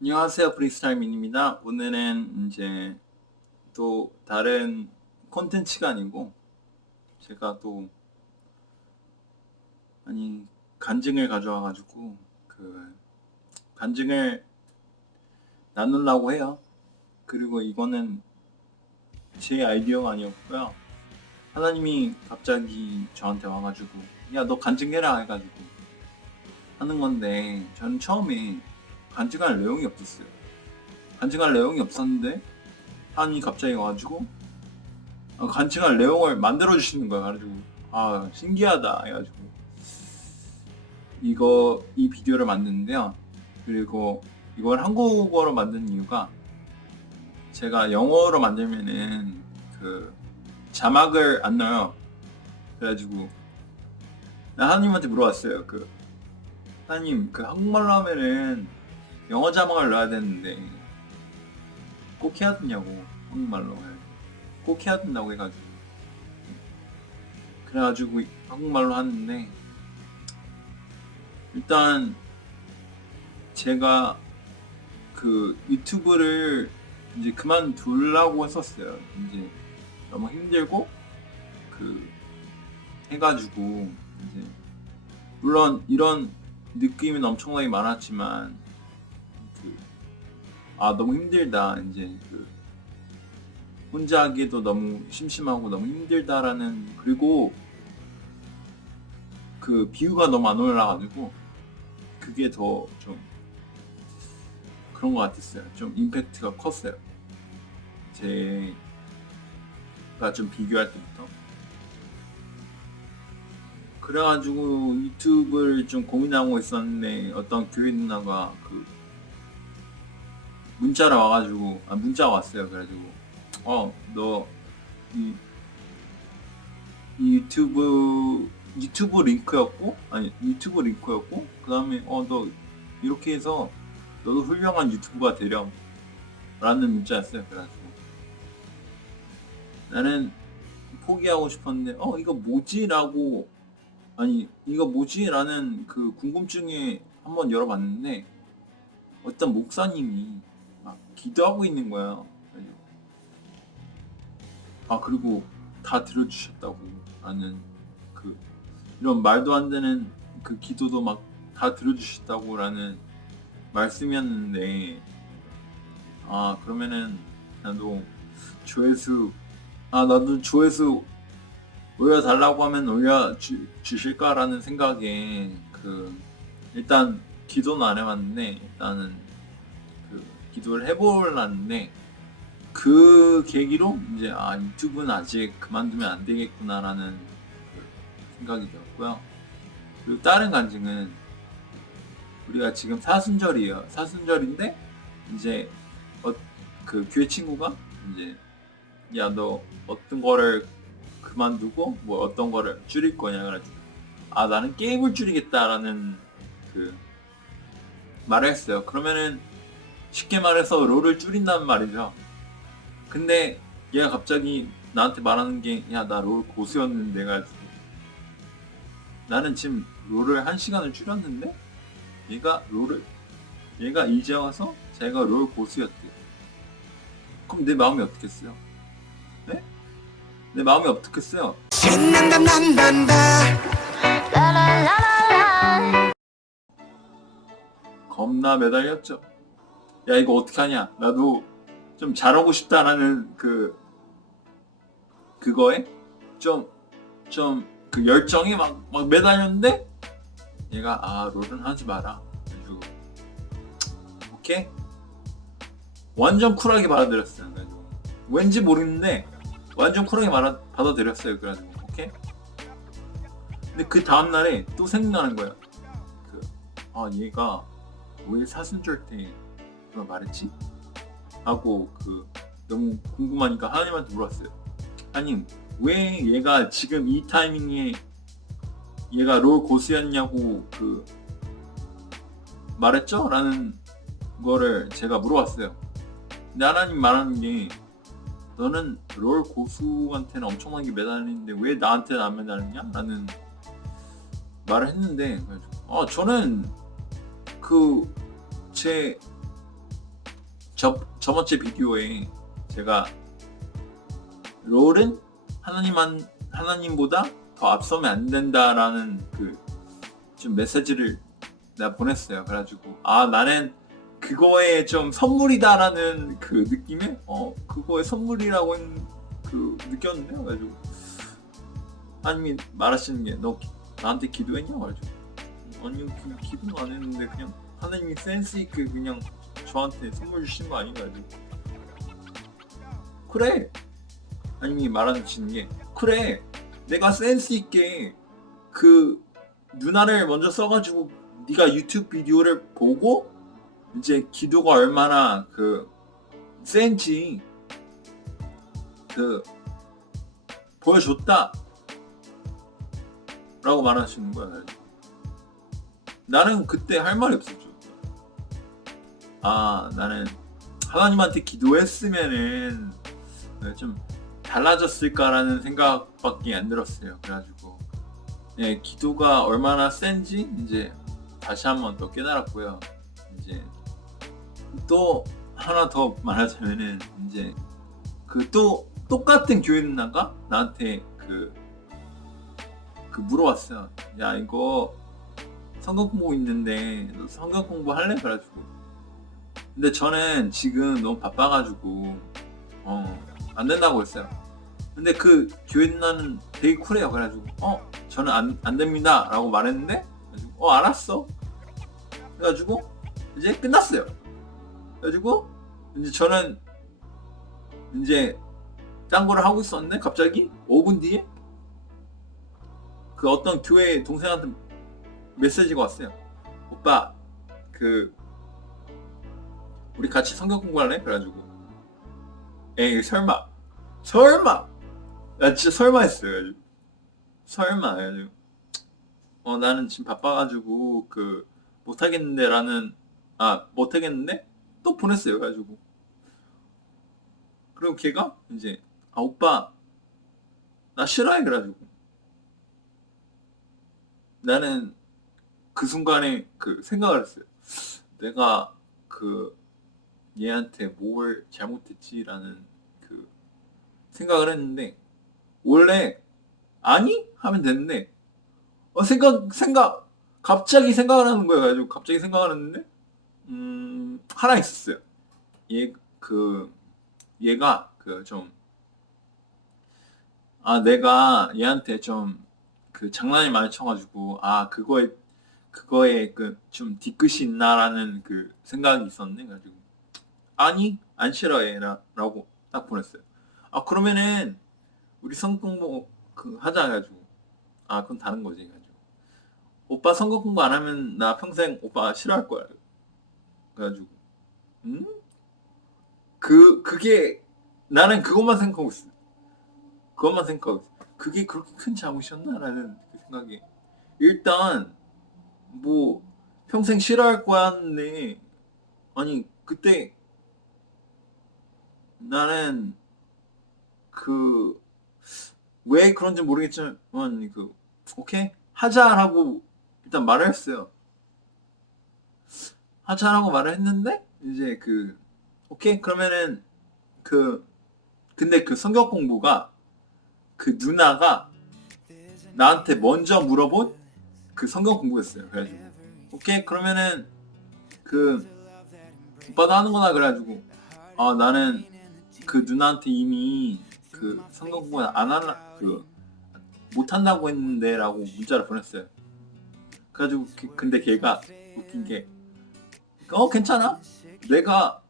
안녕하세요, 프리스타일 민입니다. 오늘은 이제 또 다른 콘텐츠가 아니고 제가 또 간증을 가져와가지고 그 간증을 나누려고 해요. 그리고 이거는 제 아이디어가 아니었고요. 하나님이 갑자기 저한테 와가지고 야, 너 간증해라 해가지고 하는 건데, 저는 처음에 간증할 내용이 없었어요. 간증할 내용이 없었는데 하나님이 갑자기 와가지고 간증할 내용을 만들어 주시는 거야. 그래가지고 신기하다 해가지고 이 비디오를 만드는데요. 그리고 이걸 한국어로 만든 이유가, 제가 영어로 만들면은 그 자막을 안 넣어요. 그래가지고 나 하나님한테 물어봤어요. 하나님, 한국말로 하면은 영어 자막을 넣어야 되는데 꼭 해야 되냐고. 한국말로 꼭 해야 된다고 해가지고 그래가지고 한국말로 하는데, 일단 제가 유튜브를 이제 그만두려고 했었어요. 이제 너무 힘들고 해가지고 이제 물론 이런 느낌은 엄청나게 많았지만 너무 힘들다, 이제 혼자 하기에도 너무 심심하고 너무 힘들다라는, 그리고 비유가 너무 안 올라가지고 그게 더 좀 그런 것 같았어요. 좀 임팩트가 컸어요. 제가 좀 비교할 때부터. 그래가지고 유튜브를 좀 고민하고 있었는데, 어떤 교회 누나가 문자가 왔어요. 그래가지고 너 이 유튜브 링크였고, 그 다음에 너 이렇게 해서 너도 훌륭한 유튜버가 되렴 라는 문자였어요. 그래가지고 나는 포기하고 싶었는데 이거 뭐지? 라는 궁금증에 한번 열어봤는데, 어떤 목사님이 막 기도하고 있는 거예요. 그리고 다 들어주셨다고 라는 이런 말도 안 되는 기도도 막 다 들어주셨다고 라는 말씀이었는데, 그러면은 나도 조회수 올려달라고 하면 올려주실까라는 생각에 일단 기도는 안 해봤는데, 일단은 기도를 해보려는데, 그 계기로 이제 유튜브는 아직 그만두면 안 되겠구나라는 생각이 들었고요. 그리고 다른 간증은, 우리가 지금 사순절이에요. 사순절인데 이제 교회 친구가 이제 야, 너 어떤 거를 그만두고 뭐 어떤 거를 줄일 거냐 그래가지고 나는 게임을 줄이겠다라는 말을 했어요. 그러면은 쉽게 말해서 롤을 줄인다는 말이죠. 근데 얘가 갑자기 나한테 말하는 게, 야, 나 롤 고수였는데 가지고 나는 지금 롤을 1시간을 줄였는데 얘가 이제 와서 제가 롤 고수였대. 그럼 내 마음이 어떻겠어요? 네? 내 마음이 어떻겠어요? 겁나 매달렸죠. 야, 이거 어떡하냐? 나도 좀 잘하고 싶다라는 그거에 좀 열정이 막 매달렸는데, 얘가 롤은 하지 마라. 그래가지고 오케이? 완전 쿨하게 받아들였어요. 그래가지고 왠지 모르는데 완전 쿨하게 받아들였어요. 그래가지고 오케이? 근데 그 다음날에 또 생각나는 거예요. 얘가 왜 사순절 때 그걸 말했지? 하고 너무 궁금하니까 하나님한테 물었어요. 하나님, 왜 얘가 지금 이 타이밍에 얘가 롤 고수였냐고 말했죠? 라는 거를 제가 물어봤어요. 근데 하나님 말하는 게, 너는 롤 고수한테는 엄청나게 매달리는데 왜 나한테는 안 매달리냐? 라는 말을 했는데, 저는 제 저번째 비디오에 제가 롤은 하나님보다 더 앞서면 안 된다라는 그 좀 메시지를 내가 보냈어요. 그래가지고 나는 그거에 좀 선물이다라는 그 느낌에 그거에 선물이라고 느꼈는데. 그래가지고 하나님이 말하시는 게 너 나한테 기도했냐? 그래가지고 아니 기도는 안 했는데 그냥 하나님이 센스 있게 그냥 저한테 선물 주신 거 아닌가? 해가지고 그래. 하나님이 말하시는 게 그래. 내가 센스 있게 그 누나를 먼저 써가지고 네가 유튜브 비디오를 보고 이제 기도가 얼마나 센지 보여줬다 라고 말하시는 거야. 나는 그때 할 말이 없었죠. 나는 하나님한테 기도했으면은 좀 달라졌을까라는 생각밖에 안 들었어요. 그래가지고 기도가 얼마나 센지 이제 다시 한번 또 깨달았고요. 이제 또 하나 더 말하자면은 이제 또 똑같은 교회 누나가 나한테 물어봤어요. 야 이거 성경 공부 있는데 너 성경 공부 할래? 그래가지고 근데 저는 지금 너무 바빠가지고 안 된다고 했어요. 근데 그 교회 누나는 되게 쿨해요. 그래가지고 저는 안 됩니다 라고 말했는데 그래가지고 알았어. 그래가지고 이제 끝났어요. 그래가지고 이제 저는 이제 딴 거를 하고 있었는데 갑자기 5분 뒤에 그 어떤 교회 동생한테 메시지가 왔어요. 오빠 우리 같이 성경 공부할래? 그래가지고 에이 설마 나 진짜 설마 했어요. 그래가지고 설마 해가지고 나는 지금 바빠가지고 못하겠는데 못하겠는데 또 보냈어요. 그래가지고 그리고 걔가 이제 오빠 나 싫어해. 그래가지고 나는 그 순간에 생각을 했어요. 내가 얘한테 뭘 잘못했지라는 생각을 했는데 원래 아니? 하면 되는데 갑자기 생각을 하는 거예요. 그래가지고 갑자기 생각을 했는데 하나 있었어요. 얘가 내가 얘한테 좀 장난이 많이 쳐가지고 그거에 좀 뒤끝이 있나라는 생각이 있었는데 가지고 아니 안 싫어해 라고 딱 보냈어요. 그러면은 우리 성경 공부 하자 해가지고 그건 다른 거지 해가지고 오빠 성경 공부 안 하면 나 평생 오빠 싫어할 거야. 그래가지고 그게 나는 그것만 생각하고 있어. 그게 그렇게 큰 잘못이었나라는 생각이 일단 뭐 평생 싫어할 거야 하는데 아니 그때 나는 왜 그런지 모르겠지만 오케이 하자라고 일단 말을 했어요. 하자라고 말을 했는데 이제 오케이 그러면은 근데 성경 공부가 누나가 나한테 먼저 물어본 성경 공부였어요. 그래가지고 오케이 그러면은 오빠도 하는 거나. 그래가지고 나는 누나한테 이미 성경 공부 안 하나 못 한다고 했는데 라고 문자를 보냈어요. 그래가지고 근데 걔가 웃긴 게 괜찮아? 내가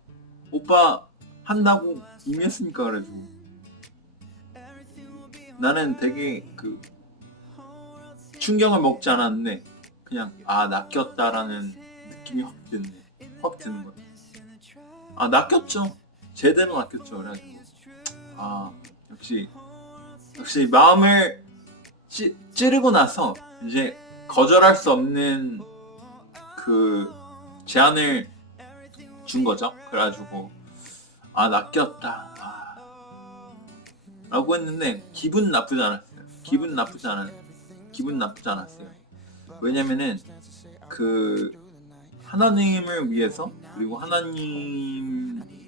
오빠 한다고 이미 했으니까. 그래가지고 나는 되게 충격을 먹지 않았는데 그냥 낚였다라는 느낌이 확 드는 거야. 낚였죠. 제대로 낚였죠. 그래가지고 역시 마음을 찌르고 나서 이제 거절할 수 없는 제안을 준 거죠. 그래가지고 낚였다 라고 했는데 기분 나쁘지 않았어요. 왜냐면은 하나님을 위해서 그리고 하나님이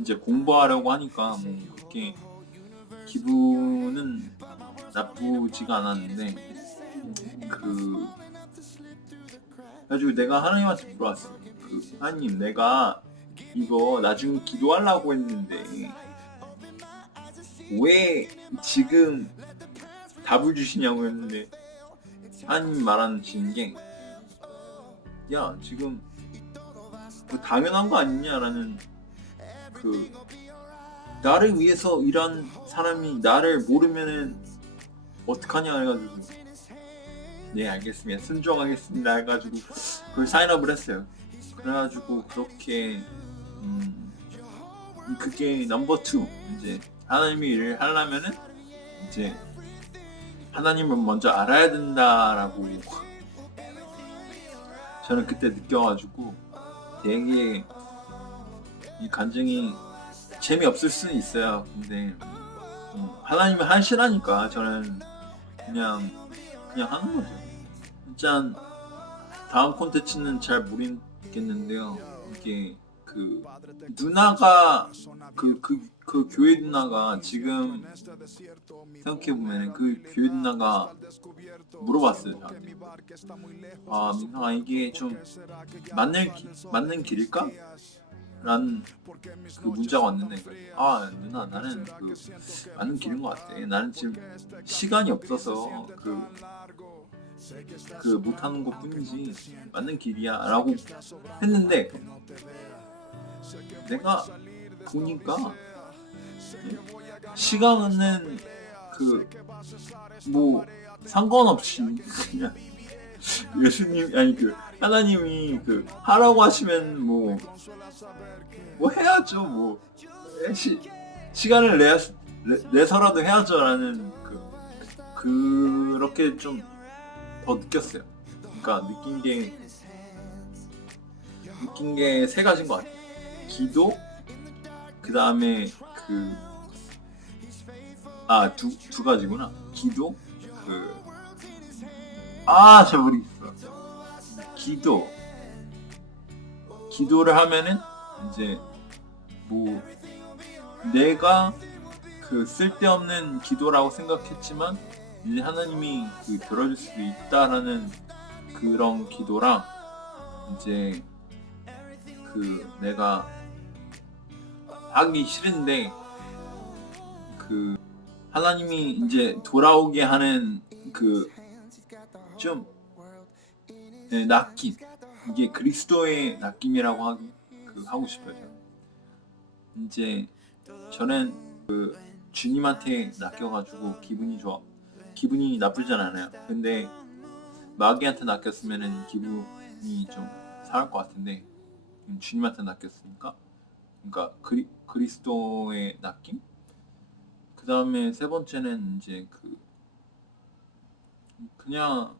이제 공부하려고 하니까 뭐 그렇게 기분은 나쁘지가 않았는데 그래가지고 내가 하나님한테 물어봤어요. 하나님, 내가 이거 나중에 기도하려고 했는데 왜 지금 답을 주시냐고 했는데 하나님 말하시는 게, 야, 지금 당연한 거 아니냐라는, 나를 위해서 일한 사람이 나를 모르면은 어떡하냐 해가지고, 네, 알겠습니다, 순종하겠습니다 해가지고 그걸 사인업을 했어요. 그래가지고 그렇게 그게 넘버 2. 이제 하나님의 일을 하려면은 이제 하나님을 먼저 알아야 된다라고 저는 그때 느껴가지고 되게 이 간증이 재미없을 수는 있어요. 근데 하나님이 하시라니까 저는 그냥 하는 거죠. 진짜 다음 콘텐츠는 잘 모르겠는데요. 이게 누나가 그 교회 누나가 지금 생각해보면 그 교회 누나가 물어봤어요, 저한테. 아, 민상아, 이게 좀 맞는 길일까? 라는 문자가 왔는데, 아, 누나, 나는 맞는 길인 것 같아. 나는 지금 시간이 없어서 못하는 것 뿐이지 맞는 길이야 라고 했는데, 내가 보니까 시간은 뭐 상관없이 그냥 예수님, 아니 하나님이 하라고 하시면 뭐 해야죠. 뭐 시간을 내서라도 해야죠라는 그렇게 좀 더 느꼈어요. 그러니까 느낀 게 세 가지인 것 같아요. 기도, 그 다음에 두 가지구나. 기도, 잘 모르겠어. 기도를 하면은 이제 뭐 내가 쓸데없는 기도라고 생각했지만 이제 하나님이 들어줄 수도 있다라는 그런 기도랑, 이제 내가 하기 싫은데 하나님이 이제 돌아오게 하는 좀 낚임, 이게 그리스도의 낚임이라고 하고 싶어요. 이제 저는 주님한테 낚여가지고 기분이 나쁘진 않아요. 근데 마귀한테 낚였으면은 기분이 좀 상할 것 같은데, 주님한테 낚였으니까, 그러니까 그리스도의 낚임. 그 다음에 세 번째는 이제 그냥